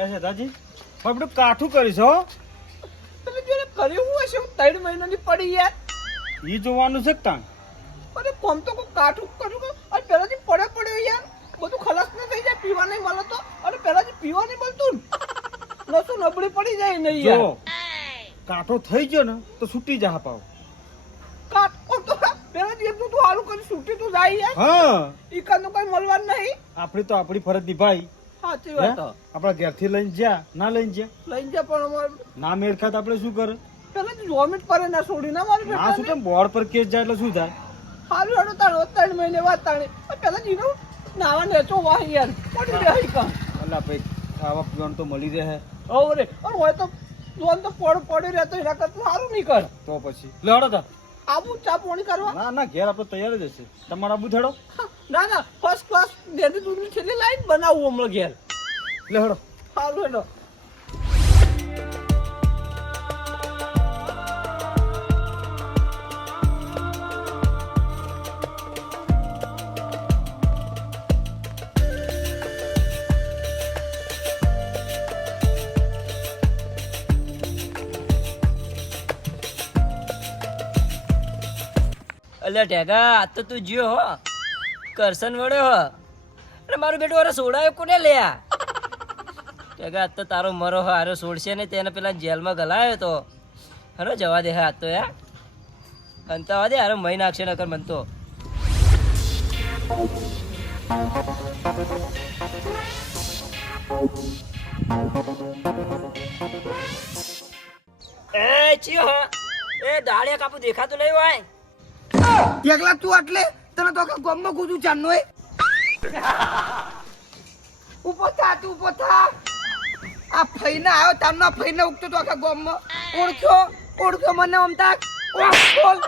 એ શેઠાજી પણ બધું કાઠું કરીશ હો. તમે જોડે કર્યું હશે હું ત્રણ મહિનાની પડી યાર. એ જોવાનું છે તાણ? અરે કોમ તો કોઈ કાઠું કર્યું અરે પહેલાથી પડે પડ્યો યાર. બધું ખલાસ ન થઈ જાય પીવા નહીં મળે તો. અરે પહેલાથી પીવા નહીં મળતું નસો નબળી પડી જાય નહીં યાર. કાઠો થઈ ગયો ને તો છૂટી જા પાવ. કાઠો તો એટલું તું હારું કરી છૂટી તું જાય યાર. હા. ઈ કાનું કઈ મળવાનું નહીં. આપણી તો આપણી ફરજ નિભાઈ. સાચી વાત. આપણા ઘેરથી લઈને જ્યાં ના લઈને જ્યાં. લઈ જા પણ અમારે ના મેળ ખાત આપણે શું કરે? પેલા વોમિટ પડે ના છોડી ના મારી ના શું કેમ? બોર્ડ પર કેસ જાય એટલે શું થાય? હારું હેડો તાણ ત્રણ મહિને વાત તાણે. પેલા જીરો નાવા નેચો વાહ યાર. પડી રહી કા અલા ભાઈ ખાવા પીવાનું તો મળી રહે. ઓરે ઓર હોય તો લોન તો પડ પડી રહેતો એના કરતા સારું નહીં કર. તો પછી. લેડો તા. આવું ચા પાણી કરવા? ના ના ઘેર આપણે તૈયાર જ હશે. તમારા આબુ થેડો ના ના ફર્સ્ટ ક્લાસ ડેલી દૂધની છેલ્લી લાઈન બનાવવું હમણાં ઘેર. સારું હેડો. અલ્યા ટેગા આ તો તું જ્યો હો. કરસન વળ્યો હો. અરે મારું બેટું અરે સોડાયો કોને લ્યા? ટેગા આ તો તારો મરો હો, આરો સોડશે ને તેને પેલા જેલમાં ગલાયો તો. હરો જવા દે હાથ તો યાર અંતા દે હારો મહી નાખશે નકર મન તો એ, ચિયો હો. એ દાળિયા કાપુ દેખાતું નહીં હોય? એકલા તું એટલે તને તો ગમમાં કૂદું ચાંદનો એ ઊભો થા તું ઊભો થા. આ ફઈને આવ્યો તારનો ફઈને ઉગતો તો આખા ગોમમાં. ઓળખ્યો? ઓળખ્યો મને અમતા બોલ.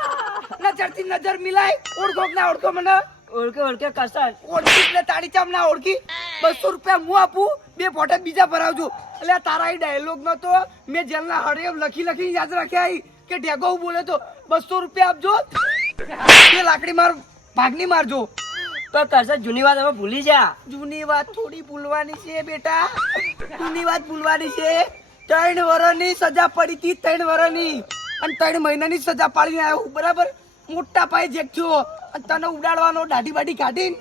નજરથી નજર મિલાય. ઓળખો ના ઓળખો મને? ઓળખે ઓળખે કસન ઓળખી એટલે તારી ચામ ના ઓળખી. બસો રૂપિયા હું આપું બે ફોટા બીજા ભરાવજો. એટલે તારા ડાયલોગ નો તો મેં જેલના હળિયમ લખી લખી યાદ રાખ્યા કે ઢેગો બોલે તો. બસો રૂપિયા આપજો. લાકડી માર ભાગની મારજો. તો કરશે જૂની વાત હવે ભૂલી જા. જૂની વાત થોડી ભૂલવાની છે બેટા. જૂની વાત ભૂલવાની છે. ત્રણ વર્ષની સજા પડી હતી ત્રણ વર્ષની અને ત્રણ મહિનાની સજા પાડીને આવ્યો હું, બરાબર? મોટા પાયે જેક અને તને ઉડાડવાનો દાઢી બાઢી કાઢીને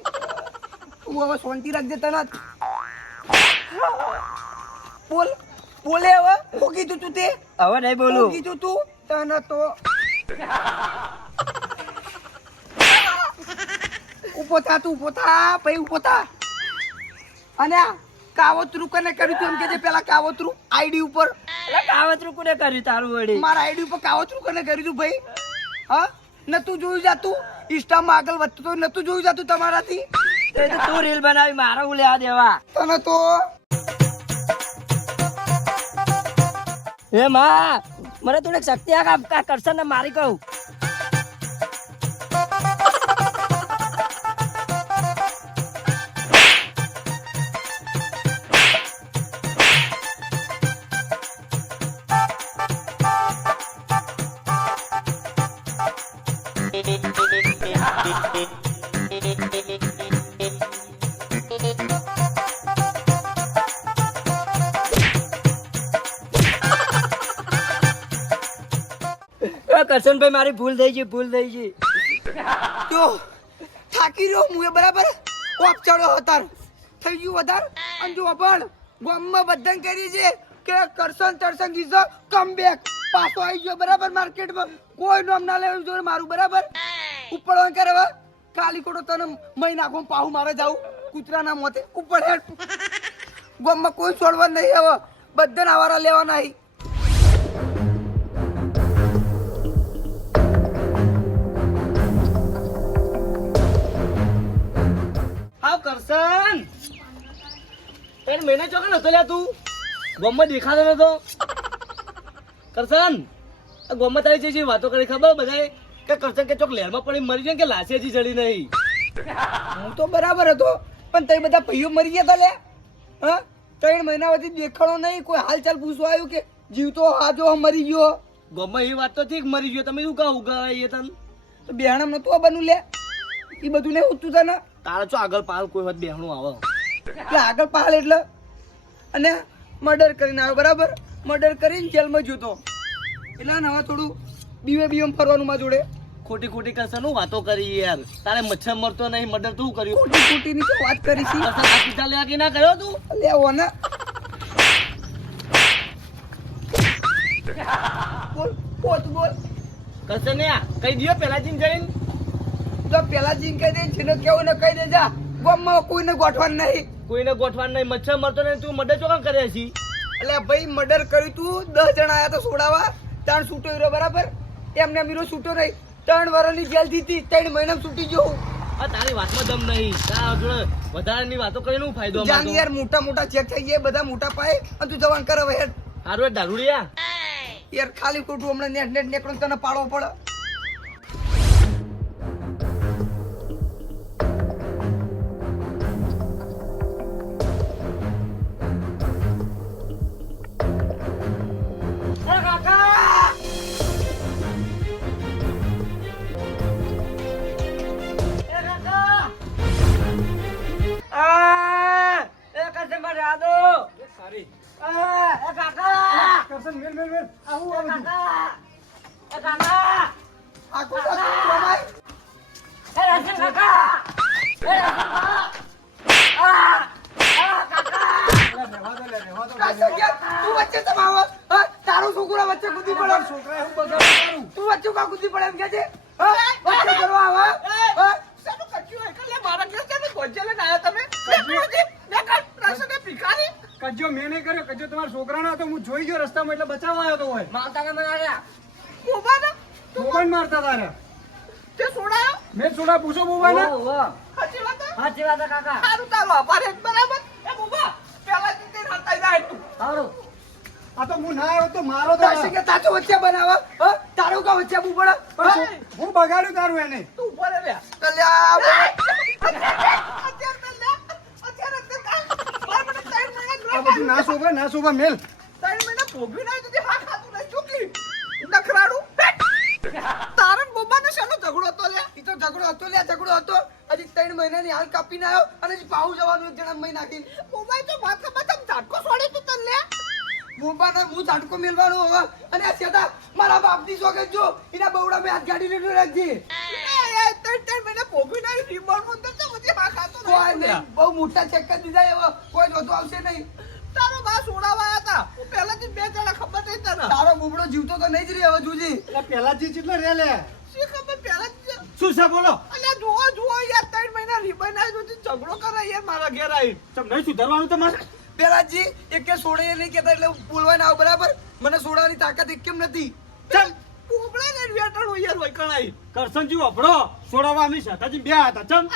તું હવે શાંતિ રાખજે તને. બોલ બોલે હવે. શું કીધું તું તે? હવે નહીં બોલું. કીધું તું તને તો. ઊભો થા તું ઊભો થા ભાઈ ઊભો થા. અને કાવતરું કને કર્યું તું એમ કે પેલા કાવતરું આઈડી ઉપર. એટલે કાવતરું કોને કર્યું તારું વડે મારા આઈડી ઉપર કાવતરું કને કર્યું તું ભાઈ. હા? નતું જોયું જાતું? ઇન્સ્ટામાં આગળ વધતું તો નતું જોયું જાતું તમારાથી? તે તો તું રીલ બનાવી મારા હું લેવા દેવા. તને તો? એ માં મને થોડીક શક્તિ આ કરશે ને મારી કહું. કરશનભાઈ, મારી ભૂલ થઈ ગઈ, ભૂલ થઈ ગઈ. તો થાકી રહ્યો હું બરાબર? ઓપ ચડ્યો હતાર. થઈ ગયું વધાર? અને જો પણ, ગામમાં બધન કરી છે કે કરશન તરસન ઇઝ કમ બેક પાછો આવી ગયો બરાબર માર્કેટમાં. કોઈ નામ ના લેવું જોઈએ મારું, બરાબર? ઉપર કરે હવે કાલીકોટો તને મહી નાખો પાહુ મારે જાઉં. કૂતરાના મોતે ઉપર હેડ. ગામમાં કોઈ છોડવા નહીં હવે બધાને આવારા લેવા અહીં કરશન? એને મેને ચોકે નતો લ્યા તું. ગોમમાં દેખાતો નતો કરશન ગોમમાં તારી જે વાતો કરી ખબર બધાય કે કરશન કે ચોક લહેરમાં પડી મરી જાય કે લાસી હજી જડી નહીં. હું તો બરાબર હતો, પણ તઈ બધા ભાઈઓ મરી ગયા લે હા? ત્રણ મહિના પછી દેખાણો નહીં, કોઈ હાલચાલ પૂછવા આવ્યું કે જીવતો હાજો, મરી ગયો. ગોમમાં એ વાત તો ઠીક, મરી ગયો. તમે શું કહો ઉગાવાય એ તને? તો બેહણમ નતું આ બનવું લે એ બધું નહીં ઉતું તને તારા છો આગળ પાલ કોઈ વખત બેહણું આવે. એટલે આગળ પાલ એટલે અને મર્ડર કરીને આવ્યો બરાબર? મર્ડર કરીને જેલમાં જતો એટલે નવા થોડું બીવે બીવેમ ફરવાનું માં જોડે. ખોટી ખોટી કરશે નું વાતો કરી યાર. તારે મચ્છર મરતો નહીં મર્ડર તું કર્યું. ખોટી ખોટી ની વાત કરી છે? હોસ્પિટલ લેવા કે ના કર્યો તું? લે ઓને બોલ પોત બોલ. કરશે ને આ? કઈ દિયો પેલા જીન જઈને? તો પેલા જીન કહી દે જેને કેવું ને કહી દેજા ગમમાં કોઈને ગોઠવાનું નહીં. કોઈને ગોઠવાન નહીં. મચ્છર મરતો નહીં તું મર્ડર ચોકમ કરે છે? એટલે ભાઈ મર્ડર કર્યું તું. દસ જણા આયા તો છોડાવા ત્રણ છૂટો રહ્યો બરાબર? એમને મીરો છૂટો નહીં. ત્રણ વર્ષની જેલ દીધી ત્રણ મહિના છૂટી જવું આ તારી વાતમાં દમ નહીં. તારા વધારાની વાતો કરીને ફાયદો જાન યાર મોટા મોટા ચેક થઈ ગયા બધા મોટા પાય. અને તું જવાન કરે હવે હારું દારૂડિયા. યાર ખાલી ખોટું હમણાં નેટ નેટ નીકળું તને પાડવો પડે. આખું બધું પ્રમાય. કાશે કે? તું વચ્ચે તમે આવો હા? તારો છોકરો વચ્ચે કૂદી પડે. તું વચ્ચે કા કૂદી પડે એમ કે છે? વચ્ચે કરવા આવે હા? કજ્જો મેં નહીં કર્યો કજો તમારા છોકરાનો હતો હું જોઈ ગયો રસ્તામાં એટલે બચાવવા આવ્યો તો હોય. મોબાઈલ મારતા તારે. મેં છોડા પૂછો મોબાઈલ સાચી વાત છે કાકા. સારું આ તો હું ના આવ્યો તો મારો તો કાશે કે તાચો વચ્ચે બનાવે હ? તારું કા વચ્ચે બુબડા? પડે હા? હું બગાડ્યું તારું એને. તું ઉપર રે બધું ના શોભે ના શોભે મેલ. ઈ તો ઝઘડો હતો લે ઝઘડો હતો. હજી ત્રણ મહિનાની હાલ કાપીને આવ્યો અને હજી પાઉ જવાનું એક જણા મહિના નાખીને. મોબાને હું ઝાટકો મેલવાનો હવે. અને આ સેતા મારા બાપની જોગે જો એના બવડા મેં હાથ ગાડી લેતો રાખજે. કોઈ નહીં. બહુ મોટા ચેક કરી દીધા એવો. કોઈ નતો આવશે નહીં. તારો બુબડો જીવતો તો નહીં જ રહે હવે જુજી. એટલે પેલા જી જેટલો રે લે? શું છે બોલો? ઝઘડો કરે યાર મારા ઘેર આવી તમને નહીં સુધારવાનું તમારે? પેલાજી એક કે સોડે નહીં કેતા એટલે બોલવા ના આવ બરાબર? મને સોડાની તાકાત એક કેમ નથી. ચાલ સોડાવા અમે શાતાજી બે હતા ચમ?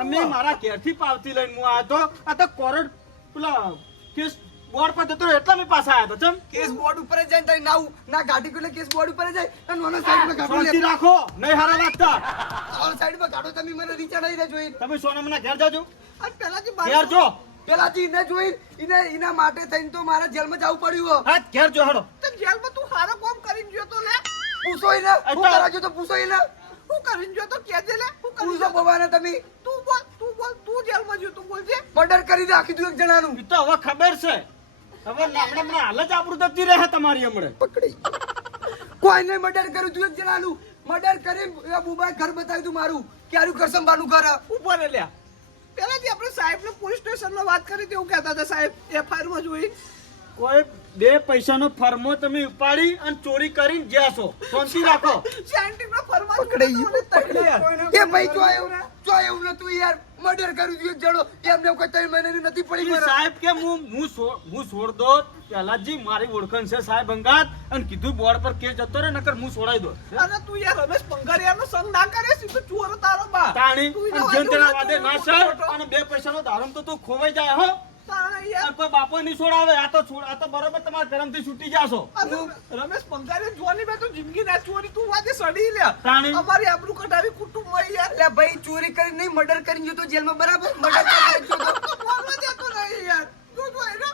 અમે મારા ઘેરથી પાવતી લઈને હું આવ્યો તો આ તો કોરડ પેલા કેસ બોર્ડ પર જતો રહ્યો એટલે અમે પાછા આવ્યા ચમ? કેસ બોર્ડ ઉપર જ જાય ને તારી નાવ ના ગાડી કેસ બોર્ડ ઉપર જાય અને ગાડો રાખો નહીં હારા લાગતા. ઓલ સાઈડમાં ગાડો તમે મને રીચા નહીં રે જોઈ તમે સોનામના ઘેર જાજો. ઘેર જો. પેલાથી એને જોઈ એને એના માટે થઈને તો મારા જેલમાં જવું પડ્યું હો. હા ઘેર જો હેડો પૂછો એને. હું તો- કરાવજો તો પૂછો એને. પૂછો ભવાને તમે. મર્ડર કરી નાખી દઉં એક જણાનું. ઈ તો હવે ખબર છે. હવે હમણાં હમણાં હાલ જ આપણું જતી રહે તમારી હમણે. પકડી. કોઈને મર્ડર કર્યું તું એક જણાનું? મર્ડર કરી બુબા ઘર બતાવ્યું તું મારું. ક્યારું કરસમ સ્ટેશન ઘર વાત કરી તેવું કહેતા હતા સાહેબ એફઆઈઆરમાં જોઈ. કોઈ બે પૈસાનો ફરમો તમે ઉપાડી અને ચોરી કરીને જ્યાં છો. શાંતિ રાખો. પકડાઈ ફરમો પકડાઈ એ ભાઈ જો એવું જો એવું નતું યાર. મર્ડર કર્યું તું એક જણો. એમને કોઈ ત્રણ મહિનાની નથી પડી ઈ મને સાહેબ કે હું હું હું છોડ દો પહેલાજી મારી ઓળખાણ છે સાહેબ અંગાત અને કીધું બોર્ડ પર કેસ જતો રે નકર હું છોડાઈ દો અને તું યાર રમેશ પંગારિયાનો સંગ ના કરે સીધો ચોર તારો બા. તાણી તું તેના વાદે ના સર અને બે પૈસાનો ધારમ તો તું ખોવાઈ જાય હો. બાપો નહીં છોડાવે. આ તો છોડ આ તો બરોબર તમારા કરમથી છૂટી જાશો રમેશ પંગારિયા જોવાની બે તો જિંદગી ના ચોરી તું વાદે સડી લે. તાણી. અમારી આબરૂ કઢાવી કુટુંબમાં યાર. એટલે ભાઈ ચોરી કરી નહીં મર્ડર કરી જતો જેલમાં બરાબર મર્ડર કરીને જતો તો. બોલવા દેતો નહીં યાર. તું જો એનો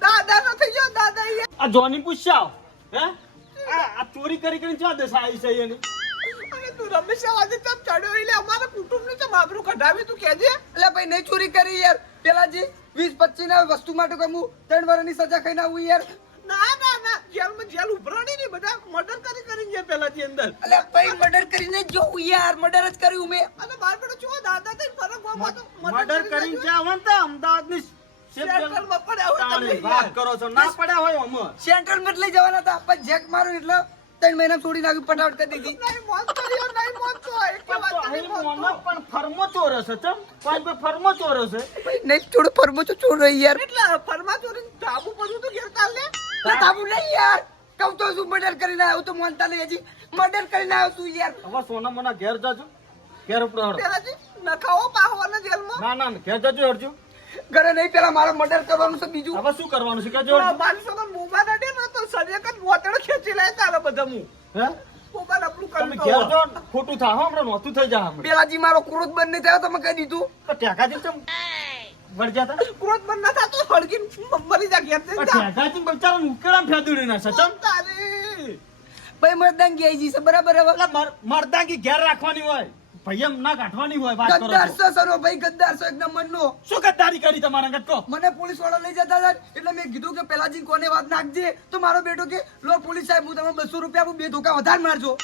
દાદા નો થઈ ગયો દાદા આ જોની પૂછ્યા. હે? આ આ ચોરી કરી કરીને ચા દશા આવી છે એની તું રમેશ વાદે ચમ ચડ્યો? એટલે અમારા કુટુંબ ને આબરૂ કઢાવી તું કહેજે એટલે ભાઈ નહીં ચોરી કરી યાર. પેલાજી વીસ પચીસ ના વસ્તુ માટે કોઈ હું ત્રણ વર્ષની સજા ખાઈને આવું યાર. ના ના ના. જેલમાં જેલ ઉભરાણી ને બધા મર્ડર કરી કરીને ગયા પેલાથી અંદર. અલે ભાઈ મર્ડર કરીને જોઉં યાર. મર્ડર જ કર્યું મેં. અને દાદા ફરક ગોમાં તો મર્ડર કરીને ને પડ્યા હોય તમે વાત કરો છો. ના પડ્યા હોય અમર. સેન્ટ્રલમાં લઈ જવાના હતા. પણ જેક મારું એટલે ત્રણ મહિના છોડી નાખ્યું પટાવટ કરી દીધી. નહીં મોત કર્યો નહીં મોત તો એક વાત તો કરી અહીં મોત પણ ફરમો ચોરો છે ચમ? કોઈ ફરમો ચોરો નહીં છોડો ફરમો છો છોડો યાર. એટલે ફરમા ચોરી ધાબુ પડ્યું તો ઘેર ચાલે ના તાબુ નહીં યાર. કહું તો શું મર્ડર કરીને આવ્યો તો માનતા નહીં હજી. મર્ડર કરીને આવ્યો તું યાર. હવે સોના મોના ઘેર જાજો. ઘેર ઉપર હળો. પેલાથી નખાવો ને જેલમાં. ના ના ઘેર જાજો હરજો ઘરે નહીં પેલા મારે મર્ડર કરવાનું છે બીજું. હવે શું કરવાનું છે? કેજો મારી તો મોબાઈલ અડે ને તો સજેક જ મોતેડો ખેંચી લે તારા બધા હું? હે મોબાઈલ આપણું તમે ઘેર જો ખોટું થા હો, હમણાં નોતું થઈ જા હમણાં. પેલાજી મારો ક્રોધ બંધ નહીં થયો તમે કહી દીધું. તો ટેકાથી ચમ તમ તા ક્રોધ બંધ ના થતો હળગીને મરી જા ઘેર જઈને જા. ટેકાથી બચારા ઉકેલામ ફેદુડી ના છે ચમ. ભાઈ મરદાન ગયા જી બરાબર હવે. એટલે ઘેર રાખવાની હોય. ભાઈ ના કાઢવાની હોય વાત કરો ગદ્દાર છો. છો સરો ભાઈ ગદ્દાર છો એક શું ગદ્દારી કરી તમારા અંગત મને પોલીસવાળા લઈ જતા હતા એટલે મેં કીધું કે પેલાજી કોને વાત નાખજે તો મારો બેટો કે લો પોલીસ સાહેબ હું તમે બસો રૂપિયા આપું બે ધોકા વધારે મારજો.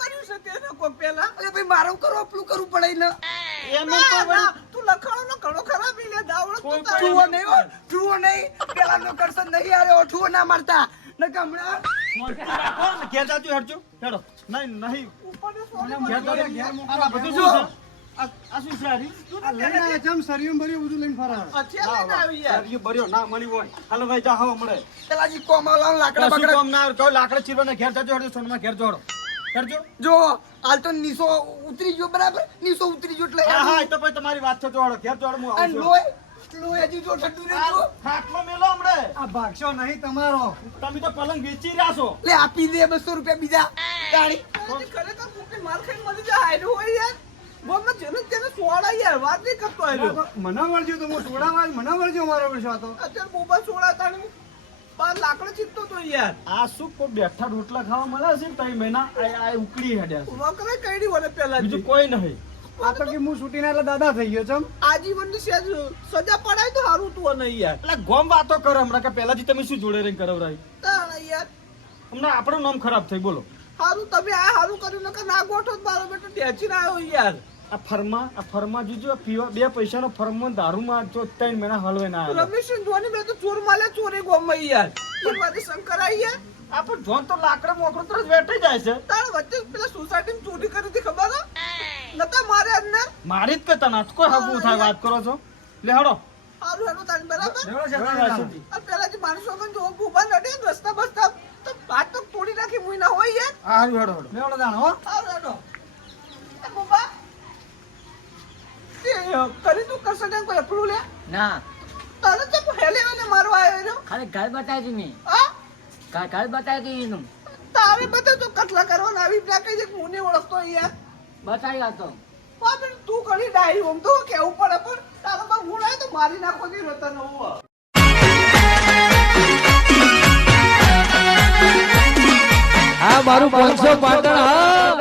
કર્યું છે તેને કોઈ પહેલા અરે ભાઈ મારું કરો આપણું કરવું પડે ને. તો ના, તું લખાણો ઘણો ખરાબ લે દાવડો તું તારે. નહીં ઠુઓ નહીં. પેલા નો કરશન નહીં આરે ઠુઓ ના મારતા. ને હમણાં શાંતિ રાખો ને ઘેર જાજો હેડજો હેડો. નહીં નહીં. ઘેર મળ્યો. જાજો. ઘેર મોકલો. આ બધું શું છે? આ આ શું છે હારી? આ લઈને આવ્યા છે, આમ સરિયું બરિયું બધું લઈને ફરાર. અત્યારે લઈને આવી યાર. સારીઓ બર્યો ના મળી હોય. હાલો ભાઈ જા હવા મળે પેલાજી કોમા લાવ લાકડા બકડા કામ ના કહો લાકડા ચીરવાના ઘેર જાજો હેડજો સોનમાં ઘેર જોડો. હેડજો જો હાલ તો નીસો ઉતરી ગયો બરાબર? નીસો ઉતરી ગયો એટલે હા હા તો ભાઈ તમારી વાત છે જોડો. ઘેર જોડો હું આવું છું. લોહી લોહી હજી જો ઠંડુ નહીં જો ખાટલો મેલો હમણે. આ ભાગશો નહીં તમારો. તમે તો પલંગ વેચી રહ્યા છો. લે આપી દે બસો રૂપિયા બીજા. મરી જાય હાયરું હોય યાર. ગોમાં જેને તેને સોડા યાર વાત નહીં કરતો હાયરો. મને મળજો તો હું સોડાવા મને મળજો મારો વિશ્વાસ હતો અત્યારે બોબા સોળા તાણી બાર લાકડો ચીપતો તો યાર. આ શું કોઈ બેઠા રોટલા ખાવા મળે છે ને ત્રણ મહિના આ ઉકળી હેડ્યા વકરે કઈડી વળે પેલા બીજું કોઈ નહીં. આ તો કે હું છૂટીને એટલે દાદા થઈ ગયો છું આજીવનની સજા પડાય તો સારું તું નહીં યાર. એટલે ગોમ વાતો કરો હમણાં કે પહેલાથી તમે શું જોડે રહીને કરાવરાઈ તાણ યાર. હમણાં આપણું નામ ખરાબ થઈ બોલો. સારું તમે આ સારું કર્યું નકર ના ગોઠો તો મારો બેટો ડેચી ના આવ્યો યાર. આ ફરમા આ ફરમા જોજો પીવા બે પૈસાનો ફરમો દારૂમાં જો ત્રણ મહિના હલવે ના રમેશ ધોની મેં તો ચોર માલે ચોરી ગોમ યાર. એ વાત શંકર આઈ યાર. આપણે જોન તો લાકડા મોકરો તરત વેઠી જાય છે. તારે વચ્ચે પેલા સોસાયટી ચોરી કરી હતી ખબર હે? નતા મારે અંદર મારી જ કે તને કોઈ હગું થાય વાત કરો છો? લે હડો. સારું હેડો તારી બરાબર. આ પેલાથી માણસો પણ જો ભૂબા નડે રસ્તા બસ્તા તો વાત તો તોડી નાખી મુઈ ના હોય યાર આ હડો હેડો હેડો લેવડો દાણ હો. સારું હડો એ કરી તું કરશે કોઈ અપડું લે? ના. તારે તો હેલે મારવા આવ્યો ખાલી ઘર બતાવી મેં. ઘર બતાવી એનું. તારે બધા તો કટલા કરવાના આવી ના કહી દે હું ઓળખતો અહીંયા. બતાવી આ હા પણ તું ઘણી ડાઈ ઓમ તો કેવું પડે પણ તારા બા હું તો મારી નાખો નહીં રહેતા નવું આ મારું પાંચસો પાટણ હા.